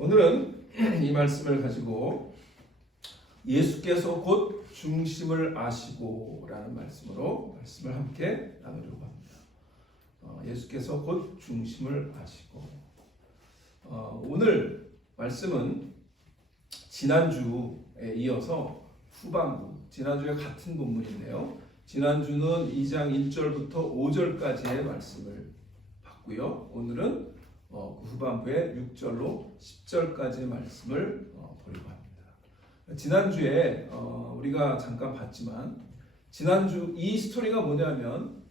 오늘은 이 말씀을 가지고 예수께서 곧 중심을 아시고 라는 말씀으로 말씀을 함께 나누려고 합니다. 예수께서 곧 중심을 아시고. 오늘 말씀은 지난주에 이어서 후반부, 지난주에 같은 본문인데요. 지난주는 2장 1절부터 5절까지의 말씀을 봤고요. 오늘은 그 후반부에 6절로 10절까지의 말씀을 보려고 합니다. 지난주에 우리가 잠깐 봤지만 지난주 이 스토리가 뭐냐면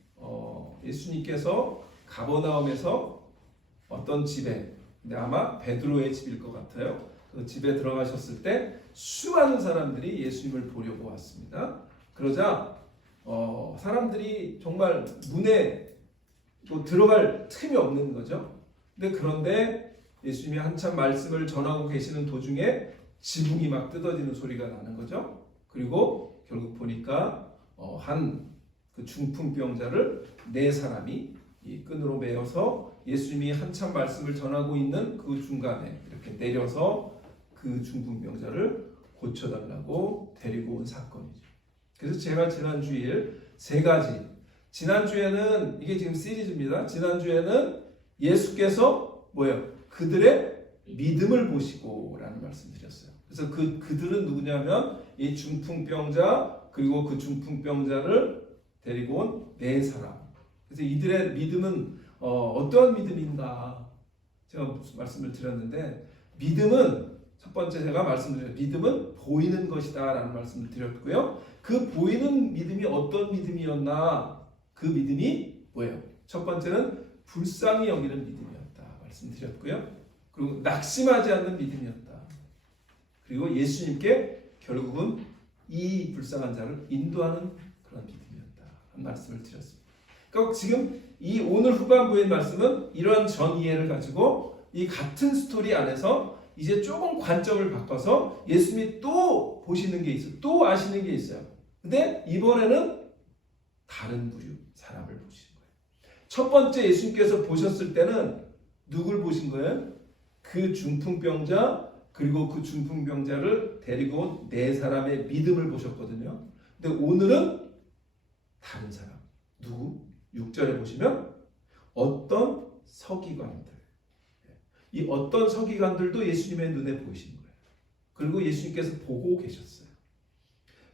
예수님께서 가버나움에서 어떤 집에, 근데 아마 베드로의 집일 것 같아요. 그 집에 들어가셨을 때 수많은 사람들이 예수님을 보려고 왔습니다. 그러자 사람들이 정말 문에 또 들어갈 틈이 없는 거죠. 그런데 예수님이 한참 말씀을 전하고 계시는 도중에 지붕이 막 뜯어지는 소리가 나는 거죠. 그리고 결국 보니까 한 그 중풍병자를 네 사람이 이 끈으로 매어서 예수님이 한참 말씀을 전하고 있는 그 중간에 이렇게 내려서 그 중풍병자를 고쳐달라고 데리고 온 사건이죠. 그래서 제가 지난주일 세 가지, 지난주에는 이게 지금 시리즈입니다. 지난주에는 예수께서 그들의 믿음을 보시고 라는 말씀 드렸어요. 그래서 그들은 누구냐면 이 중풍병자 그리고 그 중풍병자를 데리고 온 네 사람. 그래서 이들의 믿음은 어떠한 믿음인가 제가 말씀을 드렸는데, 믿음은 첫 번째 제가 말씀드렸어요. 믿음은 보이는 것이다 라는 말씀을 드렸고요. 그 보이는 믿음이 어떤 믿음이었나, 그 믿음이 뭐예요? 첫 번째는 불쌍히 여기는 믿음이었다 말씀드렸고요. 그리고 낙심하지 않는 믿음이었다. 그리고 예수님께 결국은 이 불쌍한 자를 인도하는 그런 믿음이었다 한 말씀을 드렸습니다. 그러니까 지금 이 오늘 후반부의 말씀은 이러한 전 이해를 가지고 이 같은 스토리 안에서 이제 조금 관점을 바꿔서 예수님이 또 보시는 게 있어요. 또 아시는 게 있어요. 근데 이번에는 다른 부류 사람을 보시는 거예요. 첫 번째 예수님께서 보셨을 때는 누굴 보신 거예요? 그 중풍병자 그리고 그 중풍병자를 데리고 온 네 사람의 믿음을 보셨거든요. 근데 오늘은 다른 사람. 누구? 6절에 보시면 어떤 서기관들. 이 어떤 서기관들도 예수님의 눈에 보이신 거예요. 그리고 예수님께서 보고 계셨어요.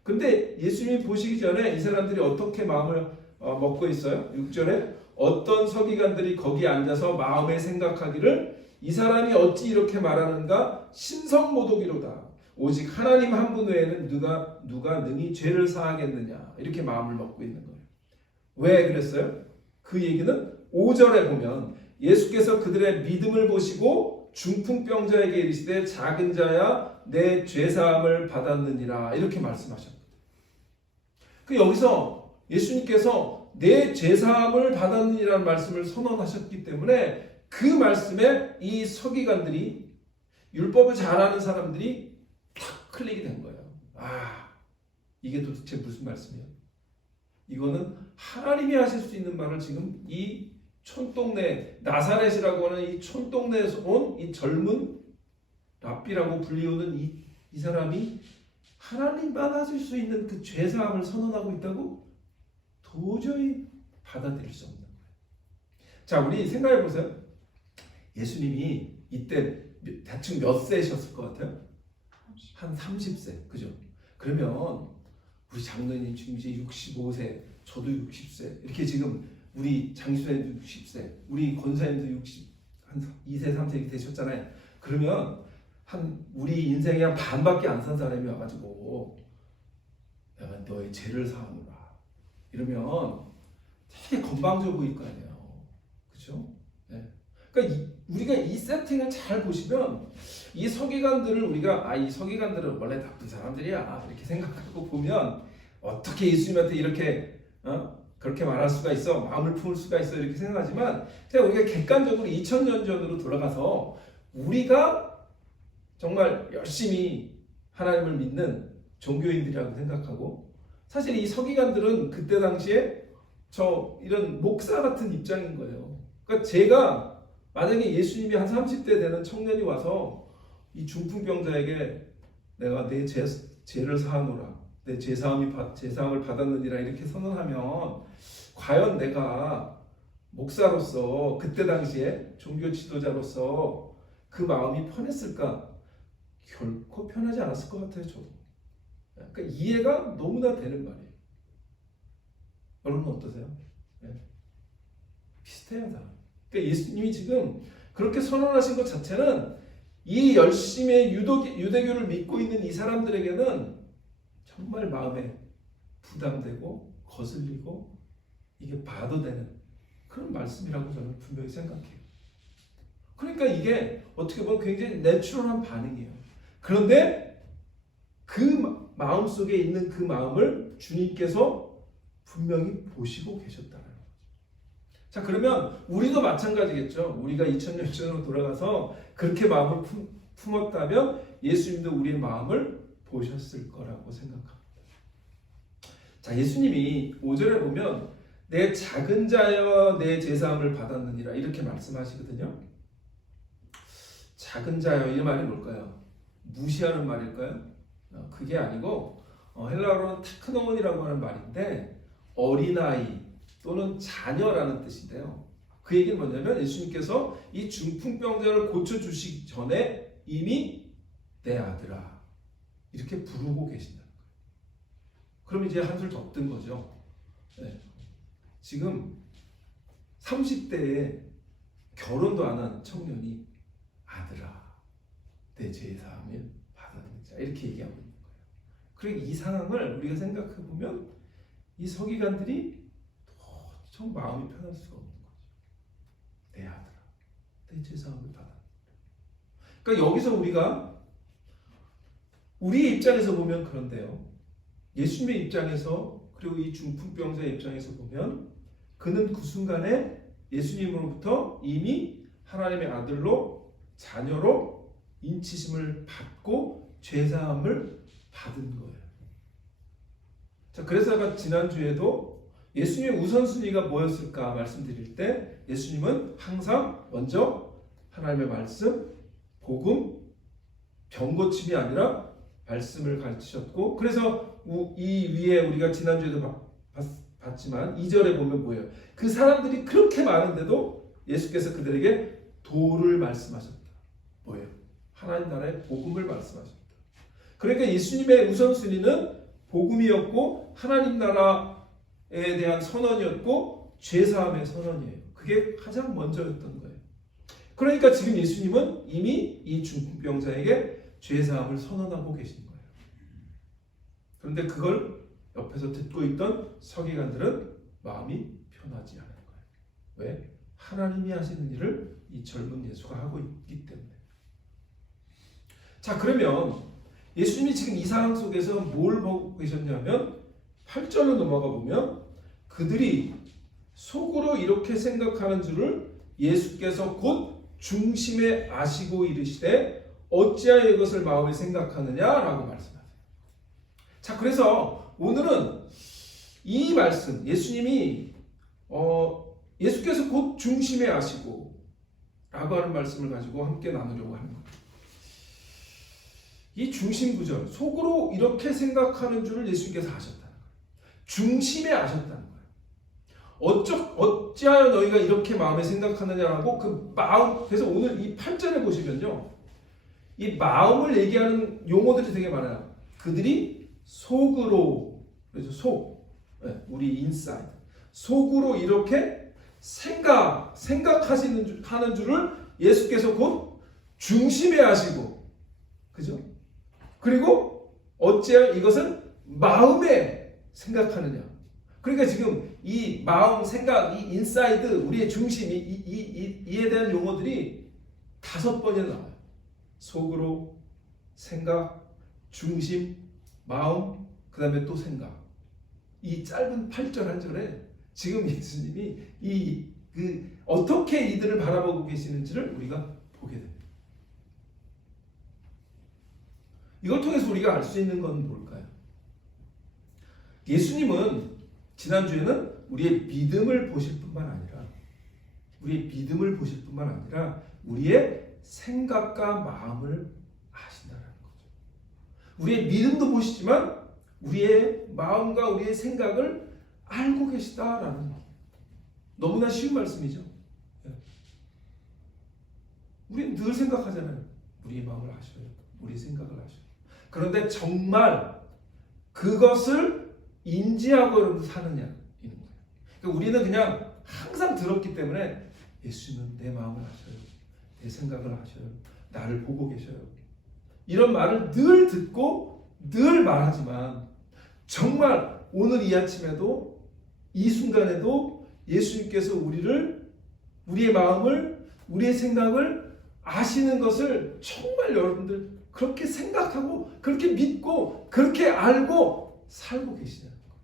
근데 예수님이 보시기 전에 이 사람들이 어떻게 마음을 먹고 있어요? 6절에 어떤 서기관들이 거기 앉아서 마음에 생각하기를 이 사람이 어찌 이렇게 말하는가? 신성모독이로다. 오직 하나님 한 분 외에는 누가 능히 죄를 사하겠느냐. 이렇게 마음을 먹고 있는 거예요. 왜 그랬어요? 그 얘기는 5절에 보면 예수께서 그들의 믿음을 보시고 중풍병자에게 이르시되 작은 자야 내 죄사함을 받았느니라 이렇게 말씀하셨거든요. 여기서 예수님께서 내 죄사함을 받았느니라는 말씀을 선언하셨기 때문에 그 말씀에 이 서기관들이, 율법을 잘 아는 사람들이 탁 클릭이 된 거예요. 이게 도대체 무슨 말씀이에요? 이거는 하나님이 하실 수 있는 말을 지금 이 촌동네, 나사렛이라고 하는 이 촌동네에서 온 이 젊은 랍비라고 불리우는 이 사람이 하나님만 하실 수 있는 그 죄사함을 선언하고 있다고? 도저히 받아들일 수 없는 거예요. 자, 우리 생각해 보세요. 예수님이 이때 대충 몇 세셨을 것 같아요? 한 30세, 그죠? 그러면 우리 장로님 지금 이제 65세, 저도 60세, 이렇게 지금 우리 장수님도 60세, 우리 권사님도 2세, 3세 이렇게 되셨잖아요. 그러면 우리 인생의 한 반밖에 안 산 사람이 와가지고 내가 너의 죄를 사하노라 이러면 되게 건방져 보일 거 아니에요. 그렇죠? 네. 그러니까 우리가 이 세팅을 잘 보시면 이 서기관들을 우리가 이 서기관들은 원래 나쁜 사람들이야 이렇게 생각하고 보면 어떻게 예수님한테 이렇게 그렇게 말할 수가 있어, 마음을 품을 수가 있어 이렇게 생각하지만, 그냥 우리가 객관적으로 2000년 전으로 돌아가서 우리가 정말 열심히 하나님을 믿는 종교인들이라고 생각하고, 사실 이 서기관들은 그때 당시에 이런 목사 같은 입장인 거예요. 그러니까 제가 만약에 예수님이 한 30대 되는 청년이 와서 이 중풍병자에게 내가 내 죄를 사하노라, 내 제사함을 받았느니라 이렇게 선언하면 과연 내가 목사로서 그때 당시에 종교 지도자로서 그 마음이 편했을까? 결코 편하지 않았을 것 같아요. 저도. 그러니까 이해가 너무나 되는 말이에요. 여러분은 어떠세요? 네. 비슷해요 다. 그러니까 예수님이 지금 그렇게 선언하신 것 자체는 이 열심히 유대교를 믿고 있는 이 사람들에게는 정말 마음에 부담되고 거슬리고 이게 봐도 되는 그런 말씀이라고 저는 분명히 생각해요. 그러니까 이게 어떻게 보면 굉장히 내추럴한 반응이에요. 그런데 그 마음속에 있는 그 마음을 주님께서 분명히 보시고 계셨다는 거죠. 자, 그러면 우리도 마찬가지겠죠. 우리가 2000년 전으로 돌아가서 그렇게 마음을 품었다면 예수님도 우리의 마음을 보셨을 거라고 생각합니다. 자, 예수님이 5절에 보면 내 작은 자여 내 제사함을 받았느니라 이렇게 말씀하시거든요. 작은 자여 이 말이 뭘까요? 무시하는 말일까요? 그게 아니고 헬라어로는 테크노몬이라고 하는 말인데 어린아이 또는 자녀라는 뜻인데요. 그 얘기는 뭐냐면 예수님께서 이 중풍병자를 고쳐주시기 전에 이미 내 아들아 이렇게 부르고 계신다는 거예요. 그럼 이제 한술 더 뜬 거죠. 네. 지금 30대에 결혼도 안 한 청년이 아들아 내 제사함을 받았느니라 이렇게 얘기하고 있는 거예요. 그러니까 이 상황을 우리가 생각해 보면 이 서기관들이 도저히 마음이 편할 수가 없는 거죠. 내 아들아 내 제사함을 받았느니라. 그러니까 여기서 우리가 우리의 입장에서 보면 그런데요. 예수님의 입장에서 그리고 이 중풍병자의 입장에서 보면 그는 그 순간에 예수님으로부터 이미 하나님의 아들로 자녀로 인치심을 받고 죄사함을 받은 거예요. 자, 그래서 제가 지난주에도 예수님의 우선순위가 뭐였을까 말씀드릴 때 예수님은 항상 먼저 하나님의 말씀, 복음, 병고침이 아니라 말씀을 가르치셨고 그래서 이 위에 우리가 지난주에도 봤지만 2절에 보면 뭐예요? 그 사람들이 그렇게 많은데도 예수께서 그들에게 도를 말씀하셨다. 뭐예요? 하나님 나라의 복음을 말씀하셨다. 그러니까 예수님의 우선순위는 복음이었고 하나님 나라에 대한 선언이었고 죄사함의 선언이에요. 그게 가장 먼저였던 거예요. 그러니까 지금 예수님은 이미 이 중풍병자에게 죄사함을 선언하고 계신 거예요. 그런데 그걸 옆에서 듣고 있던 서기관들은 마음이 편하지 않은 거예요. 왜? 하나님이 하시는 일을 이 젊은 예수가 하고 있기 때문에. 자, 그러면 예수님이 지금 이 상황 속에서 뭘 보고 계셨냐면 8절로 넘어가 보면 그들이 속으로 이렇게 생각하는 줄을 예수께서 곧 중심에 아시고 이르시되 어찌하여 이것을 마음에 생각하느냐라고 말씀하세요. 자, 그래서 오늘은 이 말씀 예수님이 예수께서 곧 중심에 아시고 라고 하는 말씀을 가지고 함께 나누려고 합니다. 이 중심 구절 속으로 이렇게 생각하는 줄을 예수님께서 아셨다는 거예요. 중심에 아셨다는 거예요. 어찌하여 너희가 이렇게 마음에 생각하느냐라고 그 마음. 그래서 오늘 이 8절에 보시면요 이 마음을 얘기하는 용어들이 되게 많아요. 그들이 속으로, 그래서 우리 인사이드 속으로 이렇게 하는 줄을 예수께서 곧 중심에 하시고, 그죠? 그리고 어찌하여 이것은 마음에 생각하느냐. 그러니까 지금 이 마음, 생각, 이 인사이드, 우리의 중심, 이에 대한 용어들이 5번이나 나와요. 속으로, 생각, 중심, 마음, 그 다음에 또 생각. 이 짧은 8절 한 절에 지금 예수님이 어떻게 이들을 바라보고 계시는지를 우리가 보게 됩니다. 이걸 통해서 우리가 알 수 있는 건 뭘까요? 예수님은 지난주에는 우리의 믿음을 보실 뿐만 아니라 우리의 생각과 마음을 우리의 믿음도 보시지만 우리의 마음과 우리의 생각을 알고 계시다라는 거. 너무나 쉬운 말씀이죠. 우리는 늘 생각하잖아요. 우리의 마음을 아셔요. 우리의 생각을 아셔요. 그런데 정말 그것을 인지하고 여러분 사느냐 이런 거예요. 그러니까 우리는 그냥 항상 들었기 때문에 예수님은 내 마음을 아셔요. 내 생각을 아셔요. 나를 보고 계셔요. 이런 말을 늘 듣고 늘 말하지만 정말 오늘 이 아침에도 이 순간에도 예수님께서 우리의 마음을 우리의 생각을 아시는 것을 정말 여러분들 그렇게 생각하고 그렇게 믿고 그렇게 알고 살고 계시다는 거예요.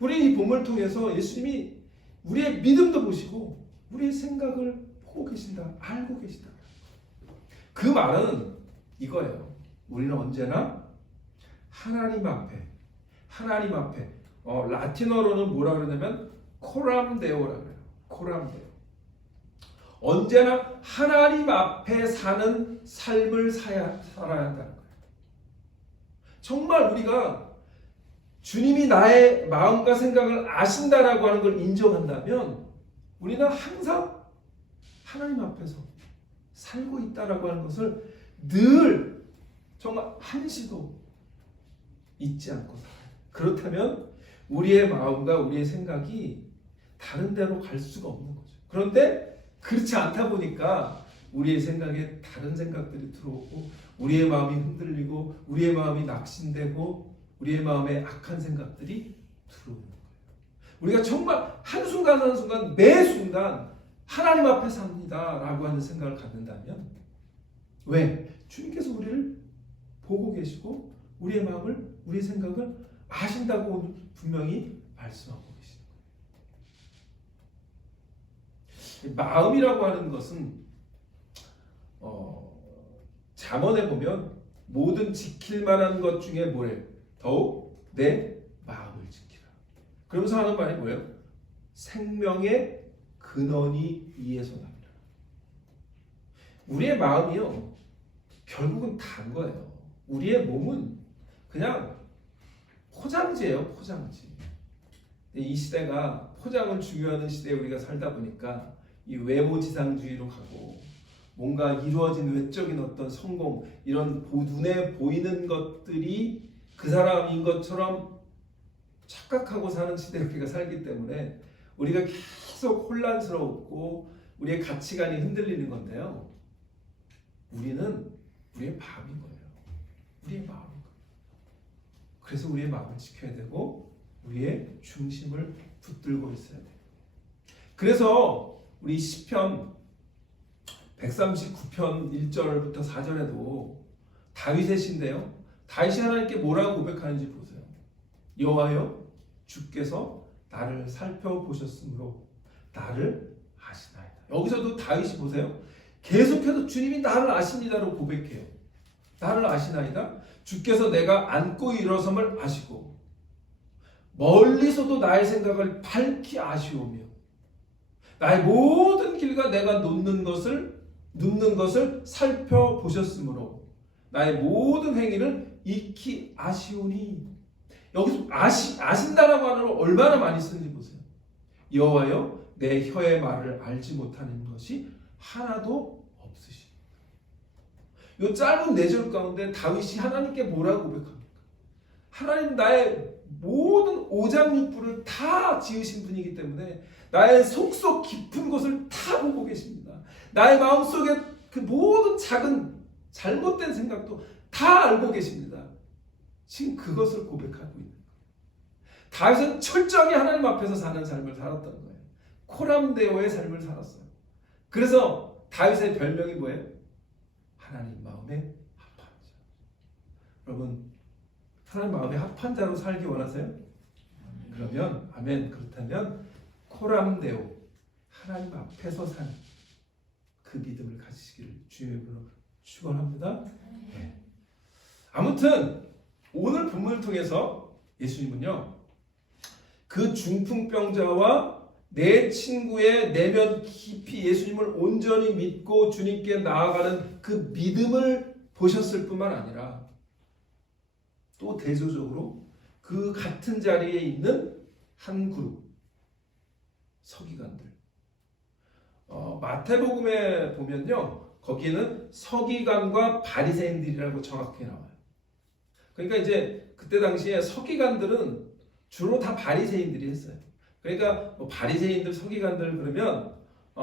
우리 이 본문을 통해서 예수님이 우리의 믿음도 보시고 우리의 생각을 보고 계신다, 알고 계시다. 그 말은 이거예요. 우리는 언제나 하나님 앞에 라틴어로는 뭐라 그러냐면 코람데오라고 그래요. 코람데오. 언제나 하나님 앞에 사는 삶을 살아야 한다는 거예요. 정말 우리가 주님이 나의 마음과 생각을 아신다라고 하는 걸 인정한다면 우리는 항상 하나님 앞에서 살고 있다라고 하는 것을 늘 정말 한시도 잊지 않고 살아요. 그렇다면 우리의 마음과 우리의 생각이 다른 데로 갈 수가 없는 거죠. 그런데 그렇지 않다 보니까 우리의 생각에 다른 생각들이 들어오고 우리의 마음이 흔들리고 우리의 마음이 낙심되고 우리의 마음에 악한 생각들이 들어오는 거예요. 우리가 정말 한순간 한순간 매 순간 하나님 앞에 삽니다 라고 하는 생각을 갖는다면 왜? 주님께서 우리를 보고 계시고 우리의 마음을 우리의 생각을 아신다고 오늘 분명히 말씀하고 계시는 거예요. 마음이라고 하는 것은 잠언에 보면 모든 지킬 만한 것 중에 뭐래요? 더욱 내 마음을 지키라. 그러면서 하는 말이 뭐예요? 생명의 근원이 이에서 납니다. 우리의 마음이요 결국은 단 거예요. 우리의 몸은 그냥 포장지예요. 포장지. 이 시대가 포장을 중요하는 시대에 우리가 살다 보니까 이 외모지상주의로 가고 뭔가 이루어진 외적인 어떤 성공 이런 눈에 보이는 것들이 그 사람인 것처럼 착각하고 사는 시대에 우리가 살기 때문에 우리가 계속 혼란스럽고 우리의 가치관이 흔들리는 건데요. 우리는 우리의 마음인 거예요. 우리의 마음인 거예요. 그래서 우리의 마음을 지켜야 되고 우리의 중심을 붙들고 있어야 돼요. 그래서 우리 시편 139편 1절부터 4절에도 다윗의 시인데요. 다윗이 하나님께 뭐라고 고백하는지 보세요. 여호와여 주께서 나를 살펴보셨으므로 나를 아시나이다. 여기서도 다윗이 보세요. 계속해서 주님이 나를 아십니다로 고백해요. 나를 아시나이다. 주께서 내가 앉고 일어섬을 아시고 멀리서도 나의 생각을 밝히 아시오며 나의 모든 길과 내가 눕는 것을 살펴보셨으므로 나의 모든 행위를 익히 아시오니. 여기서 아신다라고 하는 걸 얼마나 많이 쓰는지 보세요. 여호와여 내 혀의 말을 알지 못하는 것이 하나도 없으시니. 이 짧은 4절 가운데 다윗이 하나님께 뭐라고 고백합니까? 하나님 나의 모든 오장육부를 다 지으신 분이기 때문에 나의 속속 깊은 곳을 다 보고 계십니다. 나의 마음속에 그 모든 작은 잘못된 생각도 다 알고 계십니다. 지금 그것을 고백하고 있는 거예요. 다윗은 철저하게 하나님 앞에서 사는 삶을 살았던 거예요. 코람데오의 삶을 살았어요. 그래서 다윗의 별명이 뭐예요? 하나님 마음에 합한 자. 여러분 하나님 마음에 합한 자로 살기 원하세요? 그러면 아멘. 그렇다면 코람데오 하나님 앞에서 사는 그 믿음을 가지시기를 주의 이름으로 축원합니다. 네. 아무튼 오늘 본문을 통해서 예수님은요 그 중풍병자와 내 친구의 내면 깊이 예수님을 온전히 믿고 주님께 나아가는 그 믿음을 보셨을 뿐만 아니라 또 대조적으로 그 같은 자리에 있는 한 그룹 서기관들. 마태복음에 보면요, 거기에는 서기관과 바리새인들이라고 정확히 나와요. 그러니까 이제 그때 당시에 서기관들은 주로 다 바리새인들이 했어요. 그러니까 뭐 바리새인들, 서기관들 그러면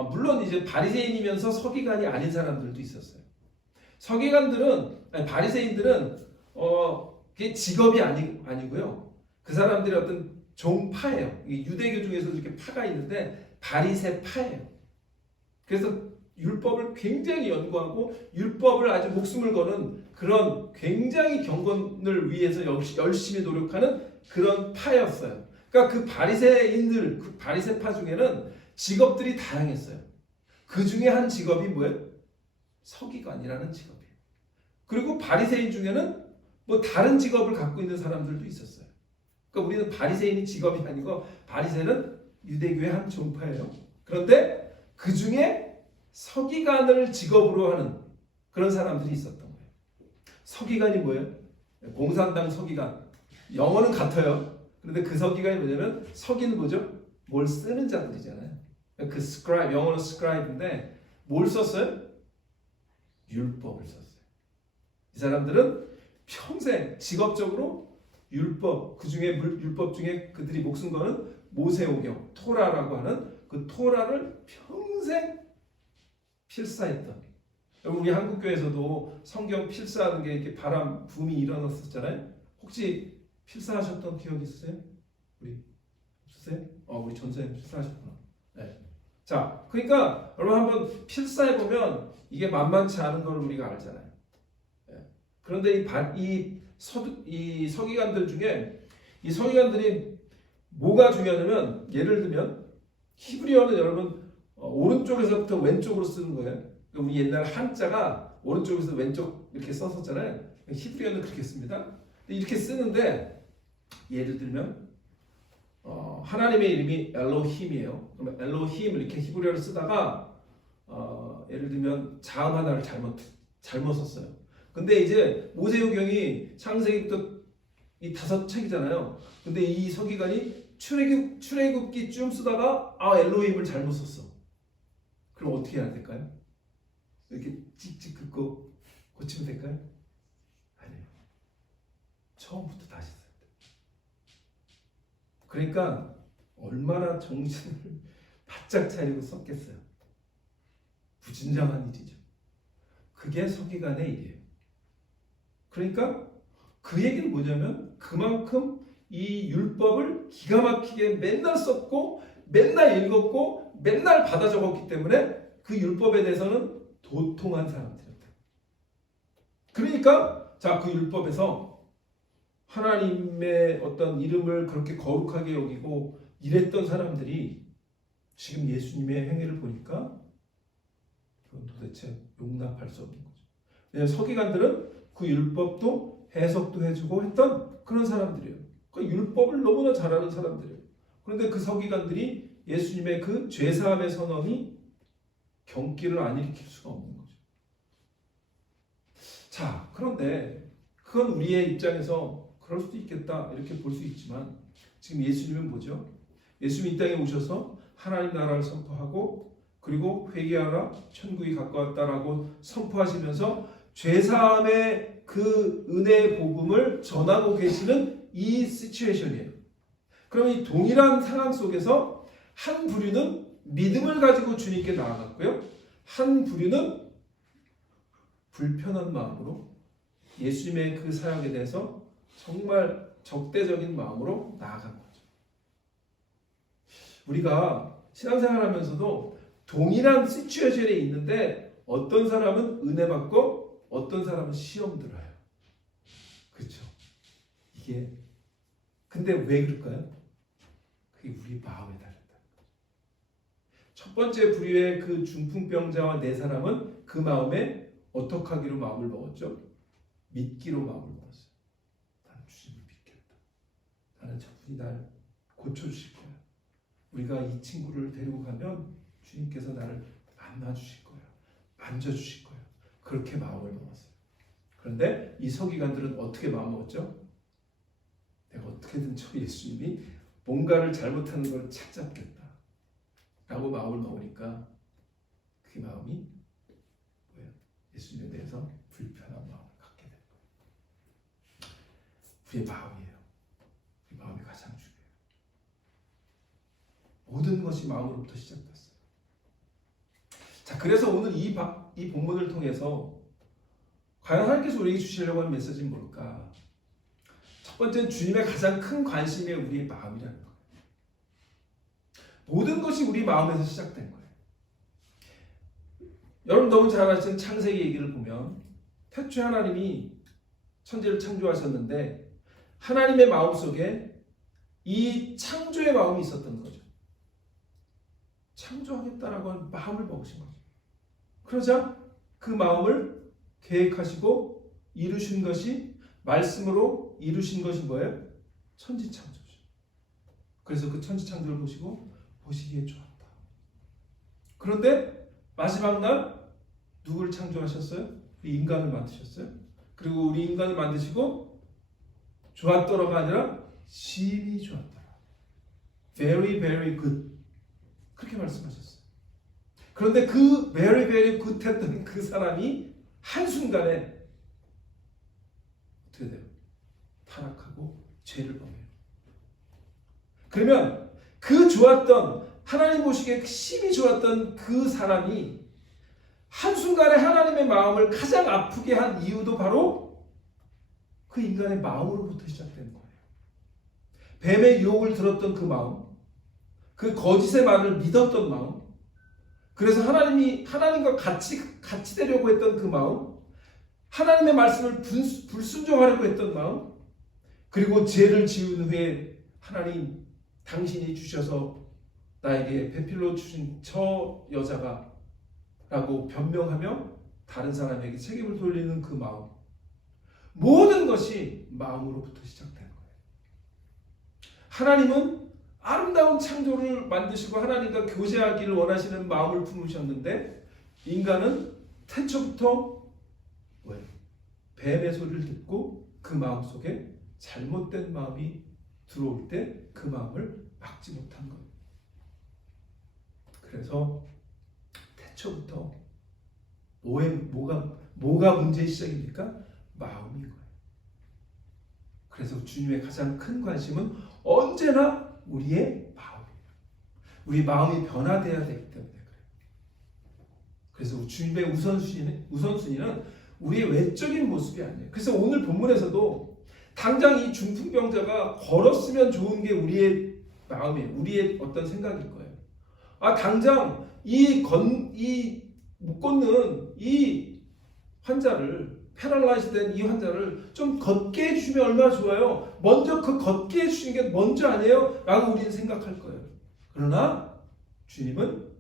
물론 이제 바리새인이면서 서기관이 아닌 사람들도 있었어요. 바리새인들은 그게 직업이 아니고요. 그 사람들이 어떤 종파예요. 유대교 중에서도 이렇게 파가 있는데 바리새파예요. 그래서 율법을 굉장히 연구하고 율법을 아주 목숨을 거는 그런 굉장히 경건을 위해서 열심히 노력하는 그런 파였어요. 그러니까 그 바리새인들, 그 바리새파 중에는 직업들이 다양했어요. 그 중에 한 직업이 뭐예요? 서기관이라는 직업이에요. 그리고 바리새인 중에는 뭐 다른 직업을 갖고 있는 사람들도 있었어요. 그러니까 우리는 바리새인이 직업이 아니고 바리새는 유대교의 한 종파예요. 그런데 그 중에 서기관을 직업으로 하는 그런 사람들이 있었던 거예요. 서기관이 뭐예요? 공산당 서기관. 영어는 같아요. 그런데 그 서기관이 뭐냐면 서기는 뭐죠? 뭘 쓰는 자들이잖아요. 그 scribe, 영어는 scribe인데 뭘 썼어요? 율법을 썼어요. 이 사람들은 평생 직업적으로 율법, 그 중에 율법 중에 그들이 목숨 거는 모세오경, 토라라고 하는 그 토라를 평생 필사했던. 우리 한국교회에서도 성경 필사하는 게 이렇게 바람 붐이 일어났었잖아요. 혹시 필사하셨던 기억 있으세요? 우리 없으세요? 우리 전사님 필사하셨구나. 네. 자, 그러니까 여러분 한번 필사해 보면 이게 만만치 않은 걸 우리가 알잖아요. 네. 그런데 이 서기관들 중에 이 서기관들이 뭐가 중요하냐면 예를 들면 히브리어는 여러분 오른쪽에서부터 왼쪽으로 쓰는 거예요. 우리 옛날 한자가 오른쪽에서 왼쪽 이렇게 썼었잖아요. 히브리어는 그렇게 씁니다. 이렇게 쓰는데 예를 들면 하나님의 이름이 엘로힘이에요. 그러면 엘로힘을 이렇게 히브리어를 쓰다가 예를 들면 자음 하나를 잘못 썼어요. 근데 이제 모세오경이 창세기부터 이 5책이잖아요. 근데 이 서기관이 출애굽기쯤 쓰다가 엘로힘을 잘못 썼어. 그럼 어떻게 해야 될까요? 이렇게 찍찍 긋고 고치면 될까요? 아니에요. 처음부터 다시 써야 돼요. 그러니까 얼마나 정신을 바짝 차리고 썼겠어요. 부진장한 일이죠. 그게 서기관의 일이에요. 그러니까 그 얘기는 뭐냐면 그만큼 이 율법을 기가 막히게 맨날 썼고 맨날 읽었고 맨날 받아 적었기 때문에 그 율법에 대해서는 도통한 사람들이었다. 그러니까 그 율법에서 하나님의 어떤 이름을 그렇게 거룩하게 여기고 이랬던 사람들이 지금 예수님의 행위를 보니까 그건 도대체 용납할 수 없는 거죠. 왜냐하면 서기관들은 그 율법도 해석도 해주고 했던 그런 사람들이에요. 그 율법을 너무나 잘 아는 사람들이에요. 그런데 그 서기관들이 예수님의 그 죄사함의 선언이 경기를 안 일으킬 수가 없는 거죠. 자, 그런데 그건 우리의 입장에서 그럴 수도 있겠다 이렇게 볼 수 있지만 지금 예수님은 뭐죠? 예수님 이 땅에 오셔서 하나님 나라를 선포하고 그리고 회개하라 천국이 가까웠다라고 선포하시면서 죄사함의 그 은혜의 복음을 전하고 계시는 이 시츄에이션이에요. 그러면 이 동일한 상황 속에서 한 부류는 믿음을 가지고 주님께 나아갔고요. 한 부류는 불편한 마음으로 예수님의 그 사역에 대해서 정말 적대적인 마음으로 나아간 거죠. 우리가 신앙생활하면서도 동일한 시츄에이션에 있는데 어떤 사람은 은혜 받고 어떤 사람은 시험 들어요. 그렇죠? 이게 근데 왜 그럴까요? 그게 우리 마음에 달렸다. 첫 번째 부류의 그 중풍병자와 네 사람은 그 마음에 어떻게 하기로 마음을 먹었죠? 믿기로 마음을 먹었어요. 나는 주님을 믿겠다. 나는 저분이 날 고쳐주실 거야. 우리가 이 친구를 데리고 가면 주님께서 나를 안아주실 거야. 만져주실 거야. 그렇게 마음을 먹었어요. 그런데 이 서기관들은 어떻게 마음먹었죠? 내가 어떻게든 저 예수님이 뭔가를 잘못하는 걸 찾잡겠다 라고 마음을 먹으니까 그 마음이 뭐예요? 예수님에 대해서 불편한 마음을 갖게 된 거예요. 우리의 마음이에요. 우리 마음이 가장 중요해요. 모든 것이 마음으로부터 시작됐어요. 자, 그래서 오늘 이 본문을 통해서 과연 하나님께서 우리에게 주시려고 하는 메시지는 뭘까? 첫 번째는 주님의 가장 큰 관심이 우리의 마음이라는 거예요. 모든 것이 우리 마음에서 시작된 거예요. 여러분 너무 잘 아시는 창세기 얘기를 보면 태초에 하나님이 천지를 창조하셨는데 하나님의 마음속에 이 창조의 마음이 있었던 거죠. 창조하겠다라고 하는 마음을 먹으신 거죠. 그러자 그 마음을 계획하시고 이루신 것이 말씀으로 이루신 것이 뭐예요? 천지창조죠. 그래서 그 천지창조를 보시기에 좋았다. 그런데 마지막 날 누구를 창조하셨어요? 우리 인간을 만드셨어요. 그리고 우리 인간을 만드시고 좋았더라가 아니라 심히 좋았더라. Very, very good. 그렇게 말씀하셨어요. 그런데 그 very, very good 했던 그 사람이 한순간에 어떻게 돼요? 타락하고 죄를 범해요. 그러면 그 좋았던 하나님 보시기에 심히 좋았던 그 사람이 한순간에 하나님의 마음을 가장 아프게 한 이유도 바로 그 인간의 마음으로부터 시작된 거예요. 뱀의 유혹을 들었던 그 마음, 그 거짓의 말을 믿었던 마음, 그래서 하나님과 같이 되려고 했던 그 마음, 하나님의 말씀을 불순종하려고 했던 마음, 그리고 죄를 지은 후에 하나님 당신이 주셔서 나에게 배필로 주신 저 여자가 라고 변명하며 다른 사람에게 책임을 돌리는 그 마음, 모든 것이 마음으로부터 시작된 거예요. 하나님은 아름다운 창조를 만드시고 하나님과 교제하기를 원하시는 마음을 품으셨는데 인간은 태초부터 뭐예요? 뱀의 소리를 듣고 그 마음속에 잘못된 마음이 들어올 때 그 마음을 막지 못한 거예요. 그래서 태초부터 뭐가 문제의 시작입니까? 마음인 거예요. 그래서 주님의 가장 큰 관심은 언제나 우리의 마음이에요. 우리 마음이 변화되어야 되기 때문에 그래요. 그래서 주님의 우선순위는 우리의 외적인 모습이 아니에요. 그래서 오늘 본문에서도 당장 이 중풍병자가 걸었으면 좋은 게 우리의 마음이에요. 우리의 어떤 생각일 거예요. 당장 못 걷는 이 환자를, 패럴라이즈 된 이 환자를 좀 걷게 해주시면 얼마나 좋아요. 먼저 그 걷게 해주시는 게 먼저 아니에요? 라고 우리는 생각할 거예요. 그러나 주님은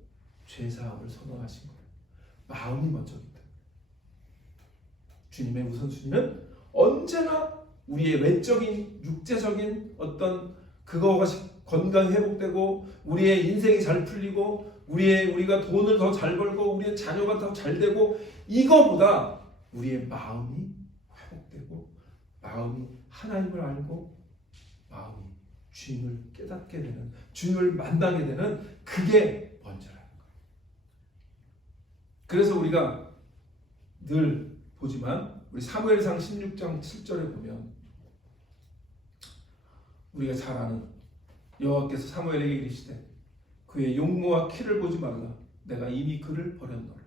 죄사함을 선언하신 거예요. 마음이 먼저입니다. 주님의 우선순위는 언제나 우리의 외적인, 육체적인 어떤 그거가 건강이 회복되고 우리의 인생이 잘 풀리고 우리가 돈을 더 잘 벌고 우리의 자녀가 더 잘 되고 이거보다 우리의 마음이 회복되고 마음이 하나님을 알고 마음이 주님을 깨닫게 되는, 주님을 만나게 되는 그게 먼저라는 거예요. 그래서 우리가 늘 보지만 우리 사무엘상 16장 7절에 보면 우리가 잘 아는 여호와께서 사무엘에게 이르시되 그의 용모와 키를 보지 말라. 내가 이미 그를 버렸노라.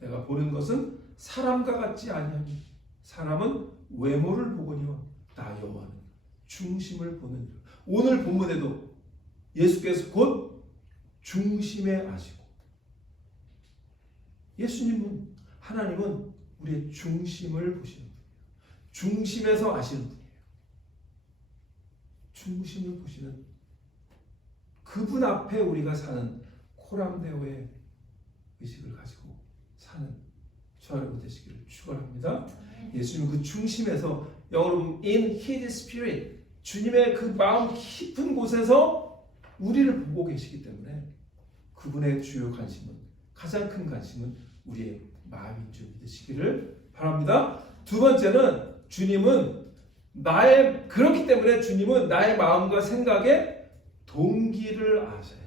내가 보는 것은 사람과 같지 아니하니 사람은 외모를 보거니와 나 여호와는 중심을 보느니라. 오늘 본문에도 예수께서 곧 중심에 아시고 예수님은 하나님은 우리의 중심을 보시는 분이에요. 중심에서 아시는 분이에요. 중심을 보시는 그분 앞에 우리가 사는 코람데오의 의식을 가지고 사는 저와 여러분 되시기를 축원합니다. 예수님은 그 중심에서 영어로 보면 in His Spirit 주님의 그 마음 깊은 곳에서 우리를 보고 계시기 때문에 그분의 주요 관심은 가장 큰 관심은 우리의 마음인 줄 믿으시기를 바랍니다. 두 번째는 그렇기 때문에 주님은 나의 마음과 생각의 동기를 아셔요.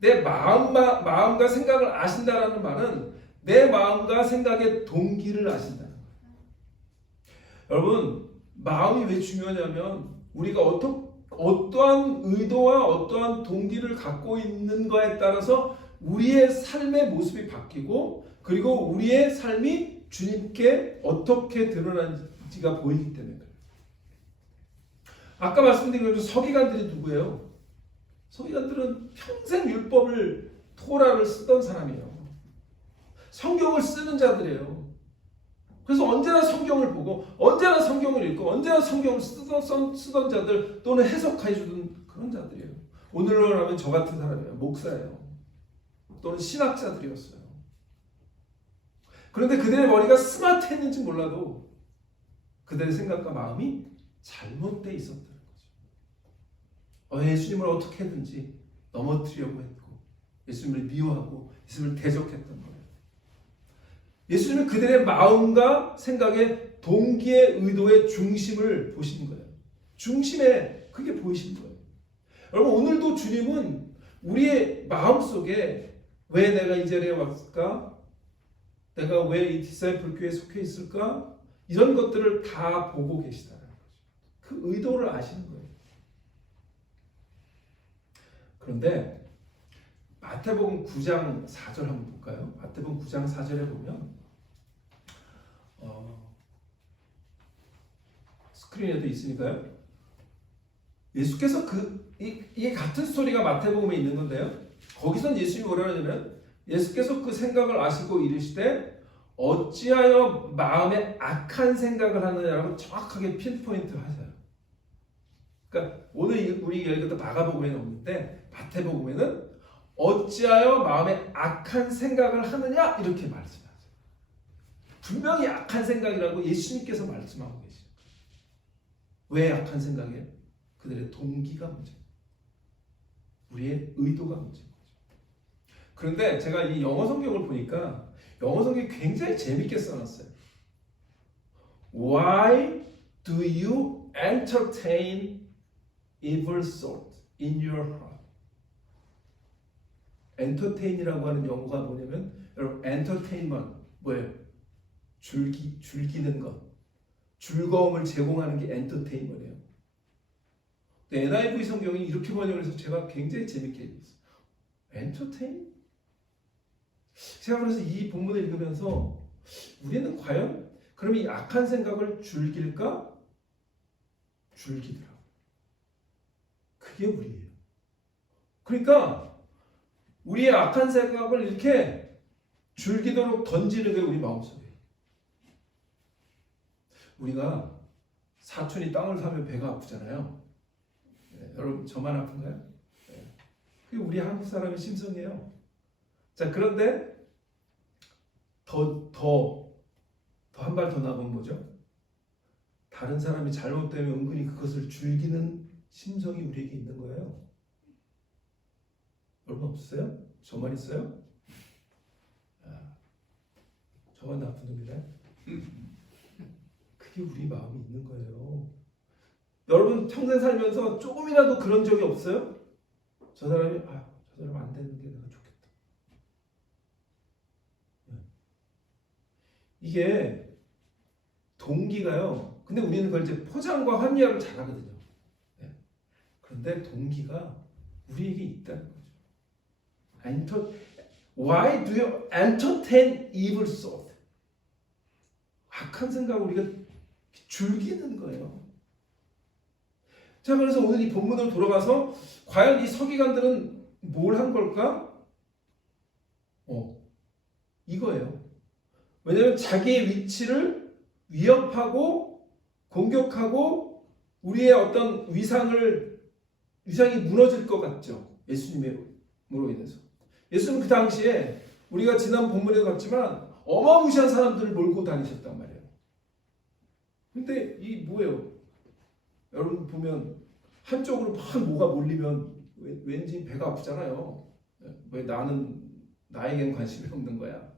내 마음과 생각을 아신다라는 말은 내 마음과 생각의 동기를 아신다는 거예요. 여러분, 마음이 왜 중요하냐면 우리가 어떠한 의도와 어떠한 동기를 갖고 있는가에 따라서 우리의 삶의 모습이 바뀌고 그리고 우리의 삶이 주님께 어떻게 드러나는지가 보이기 때문에 그래요. 아까 말씀드린 것처럼 서기관들이 누구예요? 서기관들은 평생 율법을 토라를 쓰던 사람이에요. 성경을 쓰는 자들이에요. 그래서 언제나 성경을 보고 언제나 성경을 읽고 언제나 성경을 쓰던 자들 또는 해석해 주던 그런 자들이에요. 오늘로 하면 저 같은 사람이에요. 목사예요. 또는 신학자들이었어요. 그런데 그들의 머리가 스마트했는지 몰라도 그들의 생각과 마음이 잘못되어 있었다는 거죠. 예수님을 어떻게든지 넘어뜨리려고 했고 예수님을 미워하고 예수님을 대적했던 거예요. 예수님은 그들의 마음과 생각의 동기의 의도의 중심을 보시는 거예요. 중심에 그게 보이신 거예요. 여러분, 오늘도 주님은 우리의 마음속에 왜 내가 이 자리에 왔을까? 내가 왜 이 디사이플 교회에 속해 있을까? 이런 것들을 다 보고 계시다는 거죠. 그 의도를 아시는 거예요. 그런데 마태복음 9장 4절 한번 볼까요? 마태복음 9장 4절에 보면 스크린에도 있으니까요. 예수께서 이게 같은 스토리가 마태복음에 있는 건데요. 거기선 예수님이 뭐라 하냐면 예수께서 그 생각을 아시고 이르시되 어찌하여 마음에 악한 생각을 하느냐라고 정확하게 핀포인트를 하세요. 그러니까 오늘 우리 읽었던 마가복음에는 없는데 마태복음에는 어찌하여 마음에 악한 생각을 하느냐 이렇게 말씀하세요. 분명히 악한 생각이라고 예수님께서 말씀하고 계시죠. 왜 악한 생각이에요? 그들의 동기가 문제예요. 우리의 의도가 문제인 거죠. 그런데 제가 이 영어 성경을 보니까 영어 성경이 굉장히 재밌게 써놨어요. Why do you entertain evil thoughts in your heart? entertain이라고 하는 영어가 뭐냐면 여러분 entertainment 뭐예요? 즐기는 것, 즐거움을 제공하는 게 엔터테인먼트예요. NIV 성경이 이렇게 번역을 해서 제가 굉장히 재밌게 읽었어요. 엔터테인? 제가 그래서 이 본문을 읽으면서 우리는 과연 그럼 이 악한 생각을 즐길까? 즐기더라고요. 그게 우리예요. 그러니까 우리의 악한 생각을 이렇게 즐기도록 던지는 게 우리 마음속에. 우리가 사촌이 땅을 사면 배가 아프잖아요. 네, 여러분 저만 아픈가요? 네. 그게 우리 한국 사람의 심성이에요. 자, 그런데 한 발 더 나가면 뭐죠? 다른 사람이 잘못되면 은근히 그것을 즐기는 심성이 우리에게 있는 거예요. 여러분 없으세요? 저만 있어요? 저만 나쁜 놈이네. 그게 우리 마음이 있는 거예요. 여러분 평생 살면서 조금이라도 그런 적이 없어요? 저 사람이 저 사람 안 되는 게 내가 좋겠다. 이게 동기가요. 근데 우리는 그걸 이제 포장과 합리화를 잘하거든요. 네. 그런데 동기가 우리에게 있다는 거죠. Why do you entertain evil thought? 악한 생각을 우리가 즐기는 거예요. 자, 그래서 오늘 이 본문으로 돌아가서 과연 이 서기관들은 뭘 한 걸까? 이거예요. 왜냐하면 자기의 위치를 위협하고 공격하고 우리의 어떤 위상이 무너질 것 같죠. 예수님으로 인해서. 예수는 그 당시에 우리가 지난 본문에도 봤지만 어마무시한 사람들을 몰고 다니셨단 말이에요. 근데 이 뭐예요? 여러분 보면 한쪽으로 막 뭐가 몰리면 왠지 배가 아프잖아요. 왜 나에겐 관심이 없는 거야.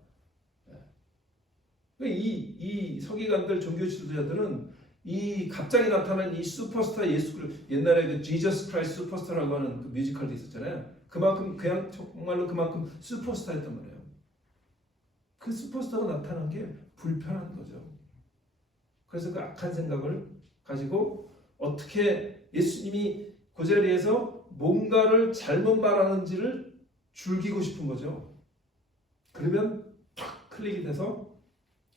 이 서기관들 종교 지도자들은 이 갑자기 나타난 이 슈퍼스타 예수 옛날에 그 지저스 크라이스트 슈퍼스타라고 하는 그 뮤지컬도 있었잖아요. 그만큼 그냥 정말로 그만큼 슈퍼스타였단 말이에요. 그 슈퍼스타가 나타난 게 불편한 거죠. 그래서 그 악한 생각을 가지고 어떻게 예수님이 그 자리에서 뭔가를 잘못 말하는지를 즐기고 싶은 거죠. 그러면 탁 클릭이 돼서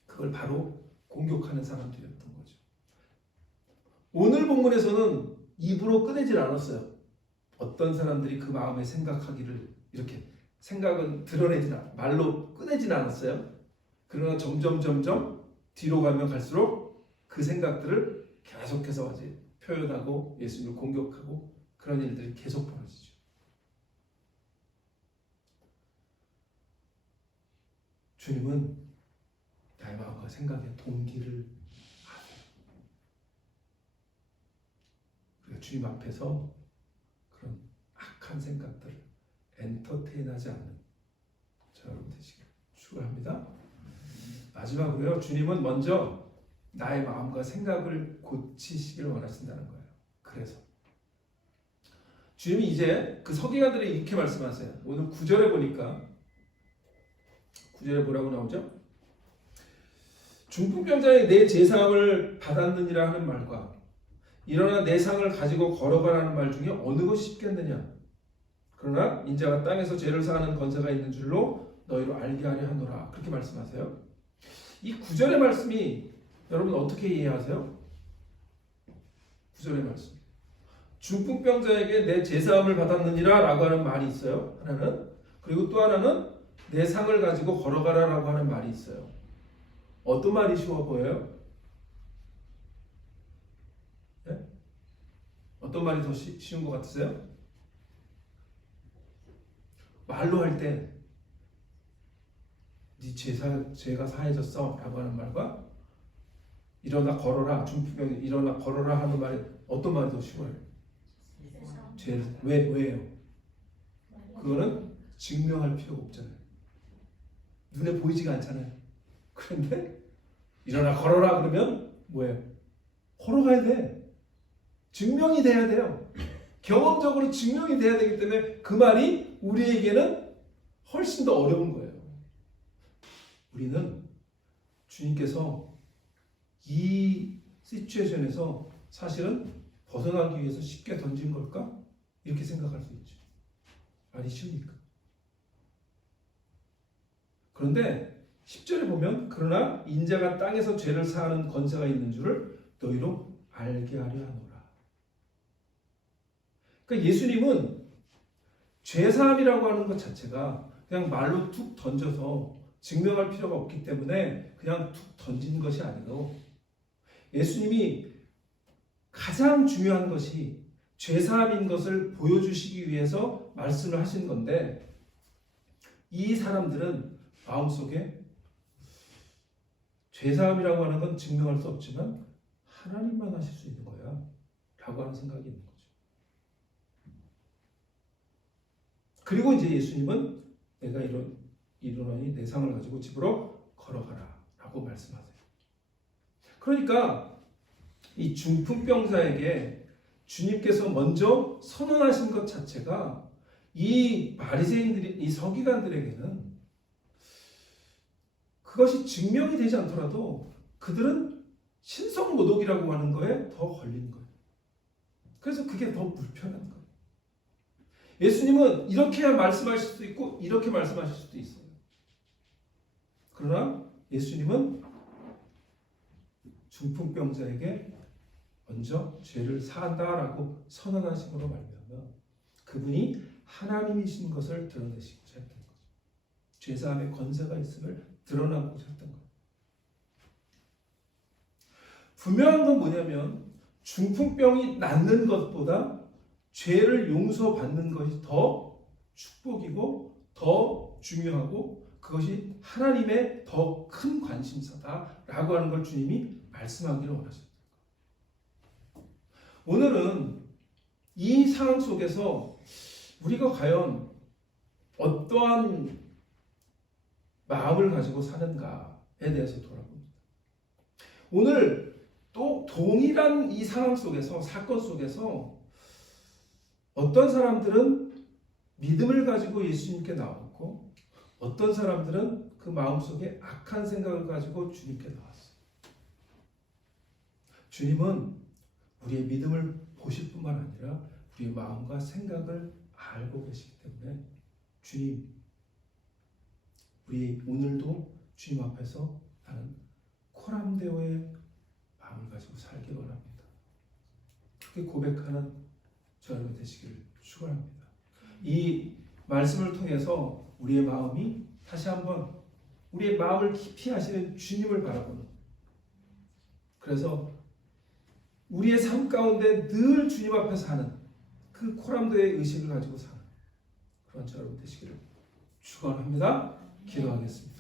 그걸 바로 공격하는 사람들이었던 거죠. 오늘 본문에서는 입으로 꺼내질 않았어요. 어떤 사람들이 그 마음에 생각하기를 이렇게 생각은 드러내진 말로 꺼내진 않았어요. 그러나 점점 뒤로 가면 갈수록 그 생각들을 계속해서 아직 표현하고 예수님을 공격하고 그런 일들이 계속 벌어지죠. 주님은 나의 마음과 생각의 동기를 아세요. 우리가 주님 앞에서 그런 악한 생각들을 엔터테인하지 않는 저 여러분 되시길 축원합니다. 마지막으로요, 주님은 먼저 나의 마음과 생각을 고치시기를 원하신다는 거예요. 그래서 주님이 이제 그 서기관들이 이렇게 말씀하세요. 오늘 9절에 보니까 9절에 뭐라고 나오죠? 중풍병자의 내 제사함을 받았느니라 하는 말과 일어나 내 상을 가지고 걸어가라는 말 중에 어느 것이 쉽겠느냐? 그러나 인자가 땅에서 죄를 사하는 권세가 있는 줄로 너희로 알게 하려 하노라. 그렇게 말씀하세요. 이 9절의 말씀이 여러분 어떻게 이해하세요? 9절의 말씀. 중풍병자에게 내 제사함을 받았느니라 라고 하는 말이 있어요. 하나는. 그리고 또 하나는 내 상을 가지고 걸어가라 라고 하는 말이 있어요. 어떤 말이 쉬워 보여요? 네? 어떤 말이 더 쉬운 것 같으세요? 말로 할 때 네 죄가 사해졌어 라고 하는 말과 일어나 걸어라, 중풍병 일어나 걸어라 하는 말이 어떤 말이 더 쉬워요? 왜요? 그거는 증명할 필요가 없잖아요. 눈에 보이지가 않잖아요. 그런데 일어나 걸어라 그러면 뭐예요? 걸어가야 돼. 증명이 돼야 돼요. 경험적으로 증명이 돼야 되기 때문에 그 말이 우리에게는 훨씬 더 어려운 거예요. 우리는 주님께서 이 시츄에이션에서 사실은 벗어나기 위해서 쉽게 던진 걸까? 이렇게 생각할 수 있죠. 아니 쉬우니까. 그런데 10절에 보면 그러나 인자가 땅에서 죄를 사하는 권세가 있는 줄을 너희로 알게 하려 하노라. 그러니까 예수님은 죄사함이라고 하는 것 자체가 그냥 말로 툭 던져서 증명할 필요가 없기 때문에 그냥 툭 던진 것이 아니고 예수님이 가장 중요한 것이 죄사함인 것을 보여주시기 위해서 말씀을 하신 건데 이 사람들은 마음속에 죄사함이라고 하는 건 증명할 수 없지만 하나님만 하실 수 있는 거야 라고 하는 생각이 있는 거죠. 그리고 이제 예수님은 내가 일어나니 내 상을 가지고 집으로 걸어가라 라고 말씀하세요. 그러니까 이 중풍병자에게 주님께서 먼저 선언하신 것 자체가 이 바리새인들이 이 서기관들에게는 그것이 증명이 되지 않더라도 그들은 신성모독이라고 하는 거에 더 걸리는 거예요. 그래서 그게 더 불편한 거예요. 예수님은 이렇게 말씀하실 수도 있고 이렇게 말씀하실 수도 있어요. 그러나 예수님은 중풍병자에게 먼저 죄를 사한다라고 선언하심으로 말미암아 그분이 하나님이신 것을 드러내시고자 했던 거죠. 죄사함의 권세가 있음을 드러나고자 했던 거예요. 분명한 건 뭐냐면 중풍병이 낫는 것보다 죄를 용서받는 것이 더 축복이고 더 중요하고 그것이 하나님의 더 큰 관심사다라고 하는 걸 주님이 말씀하기를 원하셨다. 오늘은 이 상황 속에서 우리가 과연 어떠한 마음을 가지고 사는가에 대해서 돌아봅니다. 오늘 또 동일한 이 상황 속에서, 사건 속에서 어떤 사람들은 믿음을 가지고 예수님께 나왔고 어떤 사람들은 그 마음속에 악한 생각을 가지고 주님께 나왔어요. 주님은 우리의 믿음을 보실 뿐만 아니라 우리의 마음과 생각을 알고 계시기 때문에 주님, 우리 오늘도 주님 앞에서 나는 코람데오의 마음을 가지고 살기 원합니다. 그렇게 고백하는 저 여러분 되시기를 축원합니다. 이 말씀을 통해서 우리의 마음이 다시 한번 우리의 마음을 깊이 아시는 주님을 바라보는, 그래서 우리의 삶 가운데 늘 주님 앞에서 하는 그 코람도의 의식을 가지고 사는 그런 저 여러분 되시기를 축원합니다. 기도하겠습니다.